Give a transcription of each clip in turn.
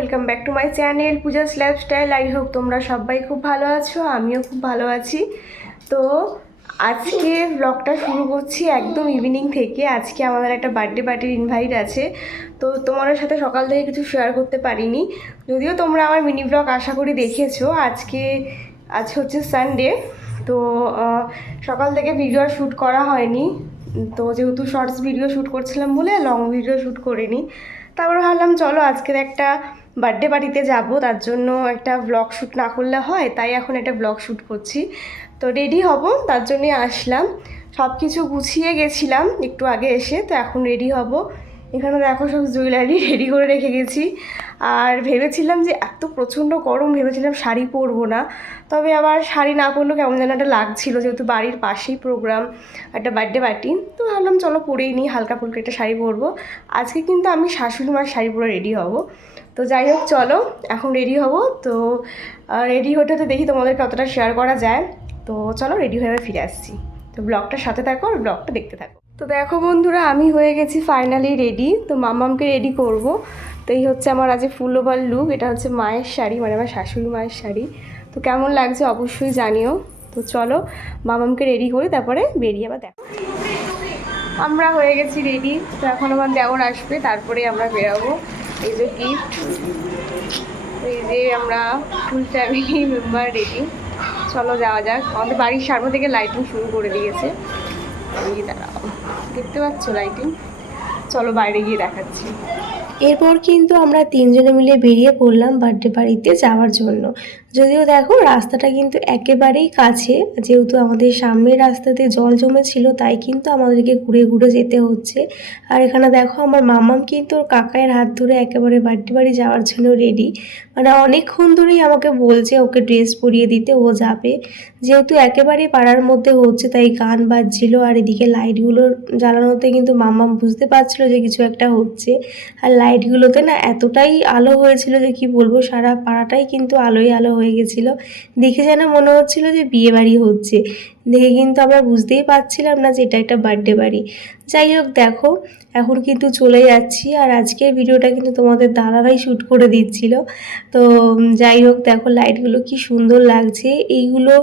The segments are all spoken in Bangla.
Welcome back to my channel Puja's lifestyle. I hope তোমরা সবাই খুব ভালো আছো, আমিও খুব ভালো আছি। তো আজকে ব্লগটা শুরু করছি একদম ইভিনিং থেকে। আজকে আমাদের একটা বার্থডে পার্টির ইনভাইট আছে, তো তোমাদের সাথে সকাল থেকে কিছু শেয়ার করতে পারিনি, যদিও তোমরা আমার মিনি ব্লগ আশা করি দেখেছো। আজ হচ্ছে সানডে, তো সকাল থেকে ভিডিও শ্যুট করা হয়নি। তো যেহেতু শর্টস ভিডিও শ্যুট করছিলাম বলে লং ভিডিও শ্যুট করিনি। তারপর ভাবলাম চলো আজকের একটা বার্থডে পার্টিতে যাব, তার জন্য একটা ব্লগ শ্যুট না করলে হয়, তাই এখন একটা ব্লগ শ্যুট করছি। তো রেডি হব, তার জন্যই আসলাম। সব কিছু গুছিয়ে গেছিলাম একটু আগে এসে, তো এখন রেডি হব। এখানে দেখো সব জুয়েলারি রেডি করে রেখে গেছি। আর ভেবেছিলাম যে এত প্রচণ্ড গরম, ভেবেছিলাম শাড়ি পরবো না, তবে আবার শাড়ি না পরলেও কেমন যেন একটা লাগছিলো, যেহেতু বাড়ির পাশেই প্রোগ্রাম, একটা বার্থডে পার্টি। তো ভাবলাম চলো পরেই নিই, হালকা ফুলকা একটা শাড়ি পরবো। আজকে কিন্তু আমি শাশুড়ি মার শাড়ি পরে রেডি হব। তো যাই হোক চলো এখন রেডি হব। তো রেডি হতে হতে দেখি তোমাদের কতটা শেয়ার করা যায়। তো চলো রেডি হয়ে আবার ফিরে আসছি। তো ব্লগটার সাথে থাকো আর ব্লগটা দেখতে থাকো। তো দেখো বন্ধুরা, আমি হয়ে গেছি ফাইনালি রেডি। তো মাম্মামকে রেডি করব। তো এই হচ্ছে আমার আজ ফুল ওভার লুক। এটা হচ্ছে মায়ের শাড়ি, মানে আমার শাশুড়ি মায়ের শাড়ি। তো কেমন লাগছে অবশ্যই জানিও। তো চলো মামামকে রেডি করি, তারপরে বেরিয়ে আবার দেখো। আমরা হয়ে গেছি রেডি। তো এখন আমার দেওর আসবে, তারপরে আমরা বেরোবো। এই যে গিফট, এই যে আমরা ফুল ফ্যামিলি মেম্বার রেডি। চলো যাওয়া যাক। আমাদের বাড়ির সামনে থেকে লাইটিং শুরু করে দিয়েছে, এই দাঁড়াও দেখতে পাচ্ছ লাইটিং। চলো বাইরে গিয়ে দেখাচ্ছি। এরপর কিন্তু আমরা তিনজনে মিলে বেরিয়ে পড়লাম বার্থডে বাড়িতে যাওয়ার জন্য। যদিও দেখো রাস্তাটা কিন্তু একেবারেই কাছে, যেহেতু আমাদের সামনের রাস্তাতে জল জমেছিল, তাই কিন্তু আমাদেরকে ঘুরে ঘুরে যেতে হচ্ছে। আর এখানে দেখো আমার মামাম কিন্তু ওর কাকায়ের হাত ধরে একেবারে বার্থডে বাড়ি যাওয়ার জন্য রেডি। মানে অনেকক্ষণ ধরেই আমাকে বলছে ওকে ড্রেস পরিয়ে দিতে, ও যাবে। যেহেতু একেবারেই পাড়ার মধ্যে হচ্ছে, তাই গান বাজছিল, আর এদিকে লাইটগুলো জ্বালানোতে কিন্তু মামাম বুঝতে পারছিল যে কিছু একটা হচ্ছে। আর লাইটগুলোতে না এতটাই আলো হয়েছিল যে কি বলবো, সারা পাড়াটাই কিন্তু আলোয় আলো হয়ে গেছিলো। দেখে যেন মনে হচ্ছিল যে বিয়ে বাড়ি হচ্ছে। দেখে কিন্তু আমরা বুঝতেই পারছিলাম না যে এটা একটা বার্থডে বাড়ি। যাই হোক দেখো এখন কিন্তু চলে যাচ্ছি। আর আজকের ভিডিওটা কিন্তু তোমাদের দাদাভাই শ্যুট করে দিচ্ছিল। তো যাই হোক দেখো লাইটগুলো কি সুন্দর লাগছে। এইগুলো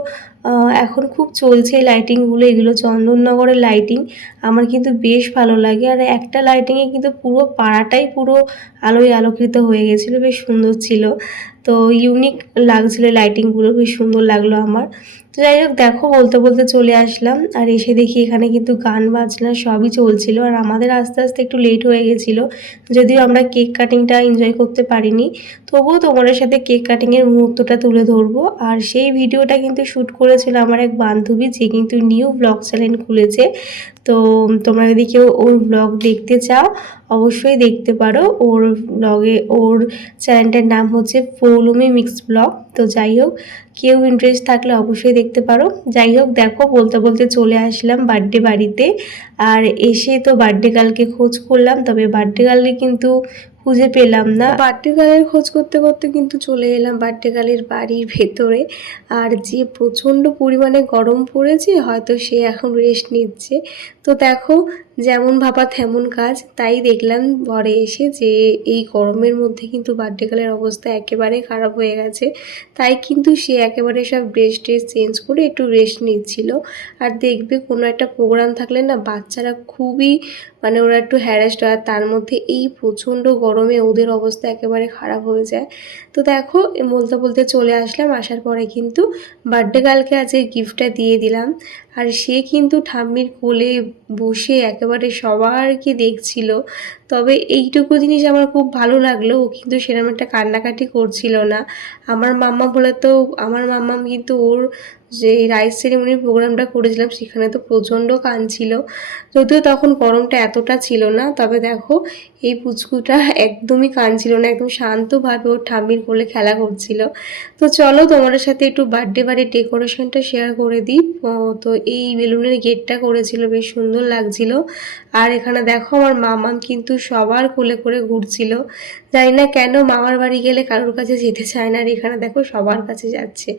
এখন খুব চলছে এই লাইটিংগুলো, এগুলো চন্দননগরের লাইটিং। আমার কিন্তু বেশ ভালো লাগে। আর একটা লাইটিংয়ে কিন্তু পুরো পাড়াটাই পুরো আলোয় আলোকিত হয়ে গেছিলো, বেশ সুন্দর ছিল। তো ইউনিক লাগছিল লাইটিংগুলো, বেশ সুন্দর লাগলো আমার। তো যাই হোক দেখো বলতে বলতে চলে আসলাম। আর এসে দেখি এখানে কিন্তু গান বাজনা সবই চলছিল। আর আমাদের আস্তে আস্তে একটু লেট হয়ে গেছিলো, যদিও আমরা কেক কাটিংটা এনজয় করতে পারিনি। তবুও তোমাদের সাথে কেক কাটিংয়ের মুহূর্তটা তুলে ধরবো। আর সেই ভিডিওটা কিন্তু শ্যুট করেছিল আমার এক বান্ধবী, যে কিন্তু নিউ ব্লগ চ্যানেল খুলেছে। তো তোমরা যদি কেউ ওর ব্লগ দেখতে চাও অবশ্যই দেখতে পারো। ওর ব্লগে, ওর চ্যানেলটার নাম হচ্ছে পৌলমি মিক্স ব্লগ। তো যাই হোক কেউ ইন্টারেস্ট থাকলে অবশ্যই দেখতে পারো। যাই হোক দেখো বলতে বলতে চলে আসলাম বার্থডে বাড়িতে। আর এসে তো বার্থডে গার্লকে খোঁজ করলাম, তবে বার্থডে গার্লকে কিন্তু খুঁজে পেলাম না। বার্থডে গার্লের খোঁজ করতে করতে কিন্তু চলে এলাম বার্থডে গার্লের বাড়ির ভেতরে। আর যে প্রচণ্ড পরিমাণে গরম পড়েছে, হয়তো সে এখন রেস্ট নিচ্ছে। তো দেখো যেমন ভাবা তেমন কাজ, তাই দেখলাম ঘরে এসে যে এই গরমের মধ্যে কিন্তু বার্থডে গার্লের অবস্থা একেবারে খারাপ হয়ে গেছে। তাই কিন্তু সে একেবারে সব ড্রেস চেঞ্জ করে একটু রেস্ট নিচ্ছিল। আর দেখবে কোনো একটা প্রোগ্রাম থাকলে না বাচ্চারা খুবই মানে ওরা একটু হ্যারাসড হয়, তার মধ্যে এই প্রচণ্ড গরমে ওদের অবস্থা একেবারে খারাপ হয়ে যায়। তো দেখো বলতে বলতে চলে আসলাম। আসার পরে কিন্তু বার্থডে গার্লকে আজকে গিফটটা দিয়ে দিলাম। আর সে কিন্তু ঠাম্মির কোলে বসে একেবারে সবারকে দেখছিল। তবে এইটুকু জিনিস আমার খুব ভালো লাগলো, ও কিন্তু সেরকম একটা কান্নাকাটি করছিল না। আমার মাম্মা বলে তো আমার মাম্মাম কিন্তু ওর যে রাইস সেরিমনির প্রোগ্রামটা করেছিলাম সেখানে তো প্রচণ্ড কাঁদছিল, যদিও তখন গরমটা এতটা ছিল না। তবে দেখো এই পুচকুটা একদমই কাঁদছিল না, একদম শান্তভাবে ওর ঠাম্মির কোলে খেলা করছিল। তো চলো তোমাদের সাথে একটু বার্থডে বাড়ির ডেকোরেশনটা শেয়ার করে দিই। তো এই বেলুনের গেটটা করেছিল, বেশ সুন্দর লাগছিল। আর এখানে দেখো আমার মামাম কিন্তু সবার কোলে করে ঘুরছিল। জানি না কেন মামার বাড়ি গেলে কারোর কাছে যেতে চায় না, আর এখানে দেখো সবার কাছে যাচ্ছে।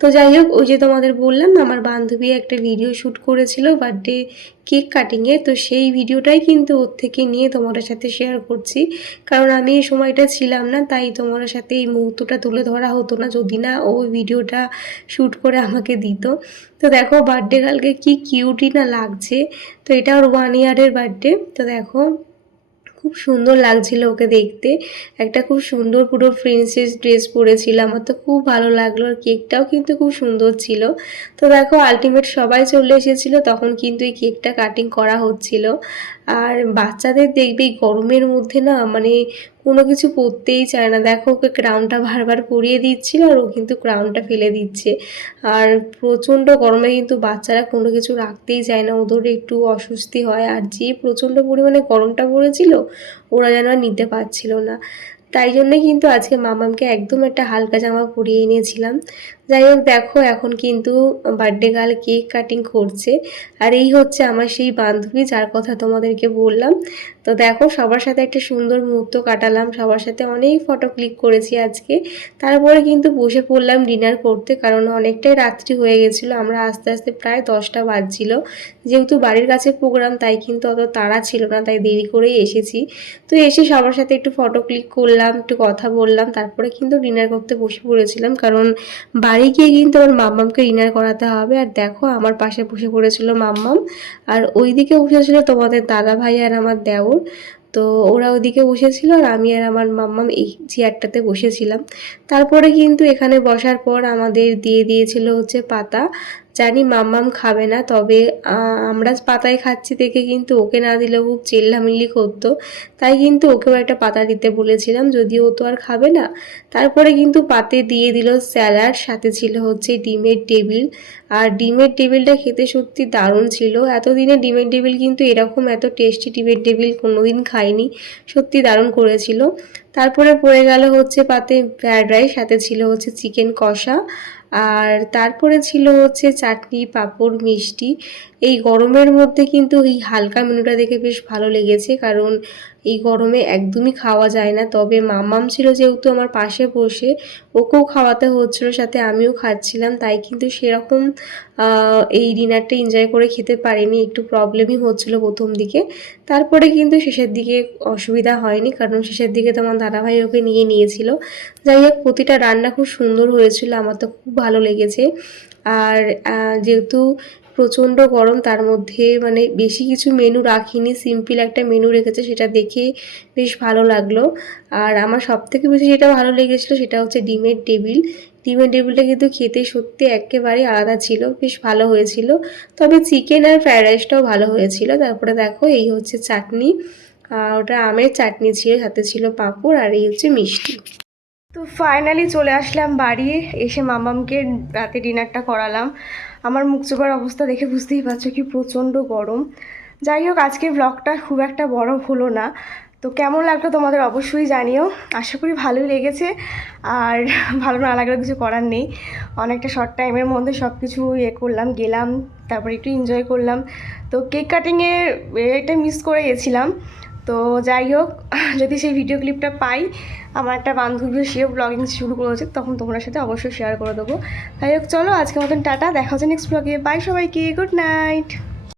তো যাই হোক, ওই যে তোমাদের বললাম আমার বান্ধবী একটা ভিডিও শ্যুট করেছিল বার্থডে কেক কাটিংয়ে, তো সেই ভিডিওটাই কিন্তু ওর থেকে নিয়ে তোমাদের সাথে শেয়ার করছি। কারণ আমি এই সময়টা ছিলাম না, তাই তোমাদের সাথে এই মুহূর্তটা তুলে ধরা হতো না যদি না ওই ভিডিওটা শ্যুট করে আমাকে দিত। তো দেখো বার্থডে কালকে কি কিউটই না লাগছে। তো এটা ওর 1 ইয়ারের বার্থডে। তো দেখো খুব সুন্দর লাগছিল ওকে দেখতে, একটা খুব সুন্দর পুরো প্রিন্সেস ড্রেস পরেছিল, আমার তো খুব ভালো লাগলো। আর কেকটাও কিন্তু খুব সুন্দর ছিল। তো দেখো আলটিমেট সবাই চলে এসেছিলো, তখন কিন্তু এই কেকটা কাটিং করা হচ্ছিল। আর বাচ্চাদের দেখবে এই গরমের মধ্যে না মানে কোনো কিছু পরতেই চায় না। দেখো ওকে ক্রাউনটা বারবার পরিয়ে দিচ্ছিল আর ও কিন্তু ক্রাউনটা ফেলে দিচ্ছে। আর প্রচণ্ড গরমে কিন্তু বাচ্চারা কোনো কিছু রাখতেই চায় না, ওদের একটু অস্বস্তি হয়। আর যে প্রচণ্ড পরিমাণে গরমটা পড়েছিল ওরা যেন আর নিতে পারছিল না, তাই জন্যে কিন্তু আজকে মামামকে একদম একটা হালকা জামা পরিয়ে এনেছিলাম। যাই হোক দেখো এখন কিন্তু বার্থডে গার্ল কেক কাটিং করছে। আর এই হচ্ছে আমার সেই বান্ধবী যার কথা তোমাদেরকে বললাম। তো দেখো সবার সাথে একটা সুন্দর মুহূর্ত কাটালাম, সবার সাথে অনেক ফটো ক্লিক করেছি আজকে। তারপরে কিন্তু বসে পড়লাম ডিনার করতে, কারণ অনেকটাই রাত্রি হয়ে গেছিলো, আমরা আস্তে আস্তে প্রায় 10টা বাজছিল। যেহেতু বাড়ির কাছে প্রোগ্রাম তাই কিন্তু অত তাড়া ছিল না, তাই দেরি করেই এসেছি। তো এসে সবার সাথে একটু ফটো ক্লিক করলাম, একটু কথা বললাম, তারপরে কিন্তু ডিনার করতে বসে পড়েছিলাম। কারণ বাড়ি গিয়ে কিন্তু আমার মাম্মামকে ডিনার করাতে হবে। আর দেখো আমার পাশে বসে পড়েছিল মাম্মাম, আর ওইদিকে বসেছিল তোমাদের দাদা ভাই আর আমার দেওর। তো ওরা ওদিকে বসেছিল আর আমি আর আমার মাম্মাম এই চেয়ারটাতে বসেছিলাম। তারপরে কিন্তু এখানে বসার পর আমাদের দিয়ে দিয়েছিল হচ্ছে পাতা। জানি মাম্মাম খাবে না, তবে আমরা পাতায় খাচ্ছি দেখে কিন্তু ওকে না দিলেও খুব চিল্লামিল্লি করতো, তাই কিন্তু ওকেও একটা পাতা দিতে বলেছিলাম, যদিও ও তো আর খাবে না। তারপরে কিন্তু পাতে দিয়ে দিল স্যালাড, সাথে ছিল হচ্ছে ডিমের টেবিল। আর ডিমের টেবিলটা খেতে সত্যি দারুণ ছিল। এতদিনে ডিমের টেবিল কিন্তু এরকম এত টেস্টি ডিমের টেবিল কোনোদিন খাইনি, সত্যি দারুণ করেছিল। তারপরে পড়ে গেল হচ্ছে পাতে ফ্রায়েড রাইস, সাথে ছিল হচ্ছে চিকেন কষা, আর তারপরে ছিল হচ্ছে চাটনি, পাঁপড়, মিষ্টি। এই গরমের মধ্যে কিন্তু এই হালকা মেনুটা দেখে বেশ ভালো লেগেছে, কারণ এই গরমে একদমই খাওয়া যায় না। তবে মাম্মাম ছিল যেহেতু আমার পাশে বসে, ওকেও খাওয়াতে হচ্ছিলো, সাথে আমিও খাচ্ছিলাম, তাই কিন্তু সেরকম এই ডিনারটা এনজয় করে খেতে পারিনি, একটু প্রবলেমই হচ্ছিলো প্রথম দিকে। তারপরে কিন্তু শেষের দিকে অসুবিধা হয়নি, কারণ শেষের দিকে তো আমার দাদাভাই ওকে নিয়ে নিয়েছিল। যাই হোক প্রতিটা রান্না খুব সুন্দর হয়েছিল, আমার তো খুব ভালো লেগেছে। আর যেহেতু প্রচণ্ড গরম, তার মধ্যে মানে বেশি কিছু মেনু রাখিনি, সিম্পল একটা মেনু রেখেছে, সেটা দেখে বেশ ভালো লাগলো। আর আমার সবথেকে বেশি যেটা ভালো লেগেছিলো সেটা হচ্ছে ডিমের টেবিল। ডিমের টেবিলটা কিন্তু খেতে সত্যি একেবারেই আলাদা ছিল, বেশ ভালো হয়েছিল। তবে চিকেন আর ফ্রায়েড রাইসটাও ভালো হয়েছিল। তারপরে দেখো এই হচ্ছে চাটনি, ওটা আমের চাটনি ছিল, সাথে ছিল পাঁপড়, আর এই হচ্ছে মিষ্টি। তো ফাইনালি চলে আসলাম বাড়ি, এসে মামামকে রাতে ডিনারটা করালাম। আমার মুখ চোখার অবস্থা দেখে বুঝতেই পারছো কি প্রচণ্ড গরম। যাই হোক আজকের ব্লগটা খুব একটা বড় হলো না, তো কেমন লাগলো তোমাদের অবশ্যই জানিও। আশা করি ভালোই লেগেছে, আর ভালো না লাগলেও কিছু করার নেই। অনেকটা শর্ট টাইমের মধ্যে সব কিছু করলাম, গেলাম, তারপরে একটু এনজয় করলাম। তো কেক কাটিংয়ে এটা মিস করে গেছিলাম। তো যাই হোক, যদি সেই ভিডিও ক্লিপটা পাই, আমার একটা বান্ধবী সেও ব্লগিং শুরু করেছে, তখন তোমার সাথে অবশ্যই শেয়ার করে দেবো। যাই হোক চলো আজকের মতন টাটা, দেখা হচ্ছে নেক্সট ব্লগে। বাই সবাইকে, গুড নাইট।